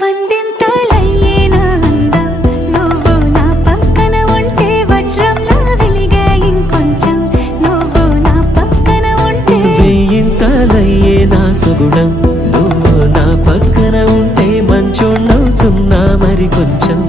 వందింతలయ్యేనా అందం నువ్వు నా పక్కన ఉంటే వజ్రంలా వెలిగే ఇంకొంచెం నువ్వు నా పక్కన ఉంటే వెయ్యింతలయ్యేనా సుగుణం నువ్వు నా పక్కన ఉంటే మంచోణ్ణవుతున్నా మరి కొంచెం